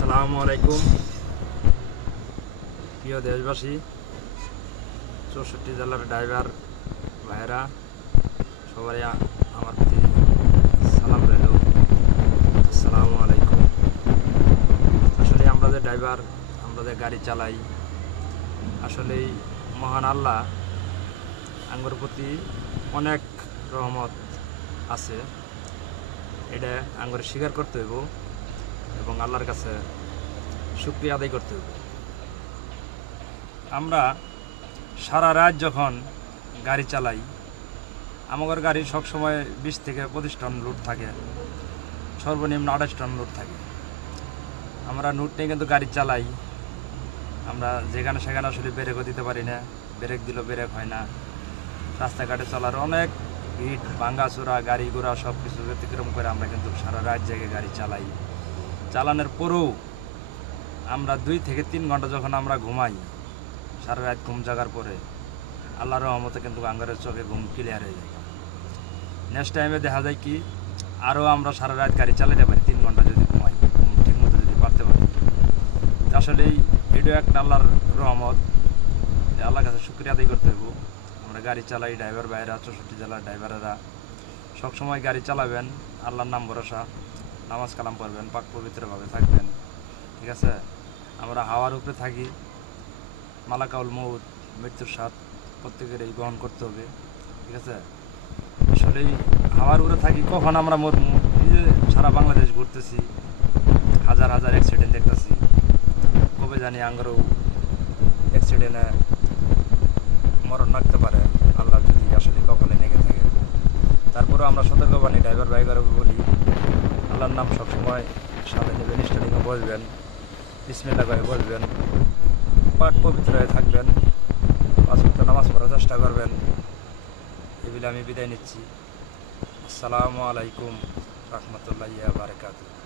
আসসালামু আলাইকুম প্রিয় দেশবাসী, 64 জেলার ড্রাইভার ভাইরা সবাই আমার প্রতি সালাম রইল। আসসালামু আলাইকুম। আসলে আমরা যে ড্রাইভার, আমরা যে গাড়ি চালাই, আসলেই মহান আল্লাহ আঙ্গর প্রতি অনেক রহমত আছে, এটা আঙ্গর স্বীকার করতে হইব এবং আল্লাহর কাছে শুকরিয়া আদায় করতে হবে। আমরা সারা রাত যখন গাড়ি চালাই, আমাদের গাড়ি সবসময় 20 থেকে 25 টন লোড থাকে, সর্বনিম্ন 28 টন লোড থাকে। আমরা নোট নিয়ে কিন্তু গাড়ি চালাই। আমরা যেখানে সেখানে আসলে ব্রেকও দিতে পারি না, ব্রেক দিলেও ব্রেক হয় না। রাস্তাঘাটে চলার অনেক ভিড়, ভাঙ্গাচোরা, গাড়ি ঘোড়া সব কিছু ব্যতিক্রম করে আমরা কিন্তু সারা রাত জেগে গাড়ি চালাই। চালানোর পরেও আমরা 2 থেকে 3 ঘন্টা যখন আমরা ঘুমাই, সারা রাত ঘুম জাগার পরে আল্লাহর রহমতে কিন্তু আঙ্গারের চোখে ঘুম ক্লিয়ার হয়ে যায়। নেক্সট টাইমে দেখা যায় কি আরও আমরা সারা রাত গাড়ি চালাতে পারি 3 ঘন্টা যদি ঘুমাই, ঠিক মতো যদি পারতে পারি। আসলেই এটাও একটা আল্লাহর রহমত, আল্লাহর কাছে শুকরিয়া আদায় করতে হইব। আমরা গাড়ি চালাই, ড্রাইভার ভাইরা, 64 জেলার ড্রাইভারেরা সবসময় গাড়ি চালাবেন, আল্লাহর নাম ভরসা, নামাজ কালাম পড়বেন, পাক পবিত্রভাবে থাকবেন, ঠিক আছে। আমরা হাওয়ার উপরে থাকি, মালাকাউল মউত, মৃত্যুর স্বাদ প্রত্যেকেরই গ্রহণ করতে হবে, ঠিক আছে। আসলে হাওয়ার উপরে থাকি, কখন আমরা মরমু, এই যে সারা বাংলাদেশ ঘুরতেছি, হাজার হাজার অ্যাক্সিডেন্ট দেখতেছি, কবে জানি আঙ্গরও অ্যাক্সিডেন্টে মরণ লাগতে পারে, আল্লাহ যদি আসলে কপালে লেগে থাকে। তারপরেও আমরা সতর্কবাণী ড্রাইভার ভাইগারও বলি, আল্লাহর নাম সবসময় সাথে নেবেন, স্টার্টিংয়ে বসবেন, বিসমিল্লাহ করে বসবেন, পাক পবিত্র হয়ে থাকবেন, 5 ওয়াক্ত নামাজ পড়ার চেষ্টা করবেন। এই বলে আমি বিদায় নিচ্ছি। আসসালামু আলাইকুম রহমতুল্লাহি ওয়া বারাকাতুহু।